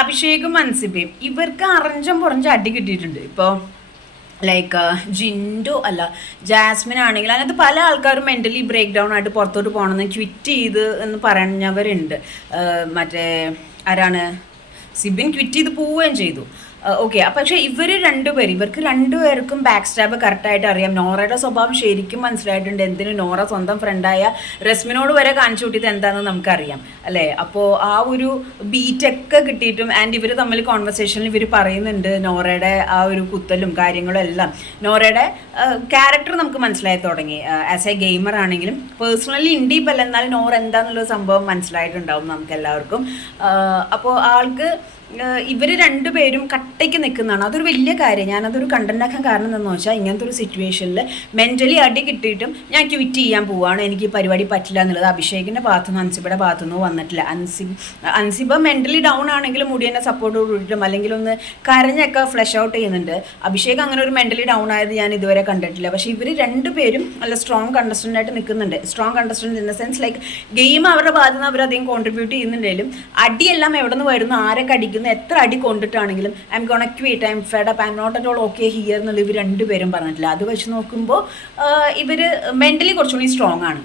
അഭിഷേകും അൻസിബയും ഇവർക്ക് അറഞ്ചം പുറഞ്ചും അടി കിട്ടിയിട്ടുണ്ട്. ഇപ്പോൾ ലൈക്ക് ജിൻഡോ അല്ല ജാസ്മിൻ ആണെങ്കിൽ അതിനകത്ത് പല ആൾക്കാരും മെന്റലി ബ്രേക്ക് ഡൗൺ ആയിട്ട് പുറത്തോട്ട് പോകണമെന്ന് ക്വിറ്റ് ചെയ്ത് എന്ന് പറഞ്ഞവരുണ്ട്. മറ്റേ ആരാണ്? സിബിൻ ക്വിറ്റ് ചെയ്ത് പോവുകയും ചെയ്തു. ഓക്കെ പക്ഷേ ഇവർ രണ്ടുപേർ ഇവർക്ക് രണ്ടുപേർക്കും ബാക്ക് സ്റ്റാബ് കറക്റ്റായിട്ട് അറിയാം നോറയുടെ സ്വഭാവം ശരിക്കും മനസ്സിലായിട്ടുണ്ട്. എന്തിന് നോറ സ്വന്തം ഫ്രണ്ടായ റസ്മിനോട് വരെ കാണിച്ചു കൂട്ടിയത് എന്താണെന്ന് നമുക്കറിയാം. അല്ലേ? അപ്പോൾ ആ ഒരു ബീറ്റൊക്കെ കിട്ടിയിട്ടും ആൻഡ് ഇവർ തമ്മിൽ കോൺവെർസേഷനിൽ ഇവർ പറയുന്നുണ്ട് നോറയുടെ ആ ഒരു കുത്തലും കാര്യങ്ങളും എല്ലാം. നോറയുടെ ക്യാരക്ടർ നമുക്ക് മനസ്സിലായി തുടങ്ങി. ആസ് എ ഗെയിമർ ആണെങ്കിലും പേഴ്സണലി ഇൻഡീപ്പല്ല എന്നാൽ നോറ എന്താണെന്നുള്ള സംഭവം മനസ്സിലായിട്ടുണ്ടാവും നമുക്ക് എല്ലാവർക്കും അപ്പോൾ ആൾക്ക് ഇവർ രണ്ടുപേരും കട്ടയ്ക്ക് നിൽക്കുന്നതാണ്. അതൊരു വലിയ കാര്യം. ഞാനതൊരു കണ്ടന്റാക്കാൻ കാരണം എന്താണെന്ന് വെച്ചാൽ ഇങ്ങനത്തെ ഒരു സിറ്റുവേഷനിൽ മെന്റലി അടി കിട്ടിയിട്ടും ഞാൻ ക്വിറ്റ് ചെയ്യാൻ പോവാണ്. എനിക്ക് പരിപാടി പറ്റില്ല എന്നുള്ളത് അഭിഷേകിന്റെ ഭാഗത്തുനിന്ന് അൻസിബയുടെ ഭാഗത്തുനിന്ന് വന്നിട്ടില്ല. അൻസിബ് അൻസിബ മെന്റലി ഡൗൺ ആണെങ്കിലും മുടി എന്നെ സപ്പോർട്ട് കൂടിയിട്ടും അല്ലെങ്കിൽ ഒന്ന് കരഞ്ഞൊക്കെ ഫ്ലഷ് ഔട്ട് ചെയ്യുന്നുണ്ട്. അഭിഷേക് അങ്ങനെ ഒരു മെന്റലി ഡൗൺ ആയത് ഞാൻ ഇതുവരെ കണ്ടിട്ടില്ല. പക്ഷേ ഇവർ രണ്ടുപേരും നല്ല സ്ട്രോങ് കണ്ടസ്റ്റന്റ് ആയിട്ട് നിൽക്കുന്നുണ്ട്. Strong contestant in the sense like game അവരുടെ ഭാഗത്തുനിന്ന് അവർ കോൺട്രിബ്യൂട്ട് ചെയ്യുന്നുണ്ടെങ്കിലും അടിയെല്ലാം എവിടെ നിന്ന് വരുന്നു? ആരൊക്കെ അടിക്കുന്നു? എത്ര അടി കൊണ്ടിട്ടാണെങ്കിലും I am gonna quit I am fed up I am not at all okay here എന്നുള്ള ഇവർ രണ്ടുപേരും പറഞ്ഞിട്ടില്ല. അത് വെച്ച് നോക്കുമ്പോൾ ഇവർ മെന്റലി കുറച്ചുകൂടി സ്ട്രോങ് ആണ്.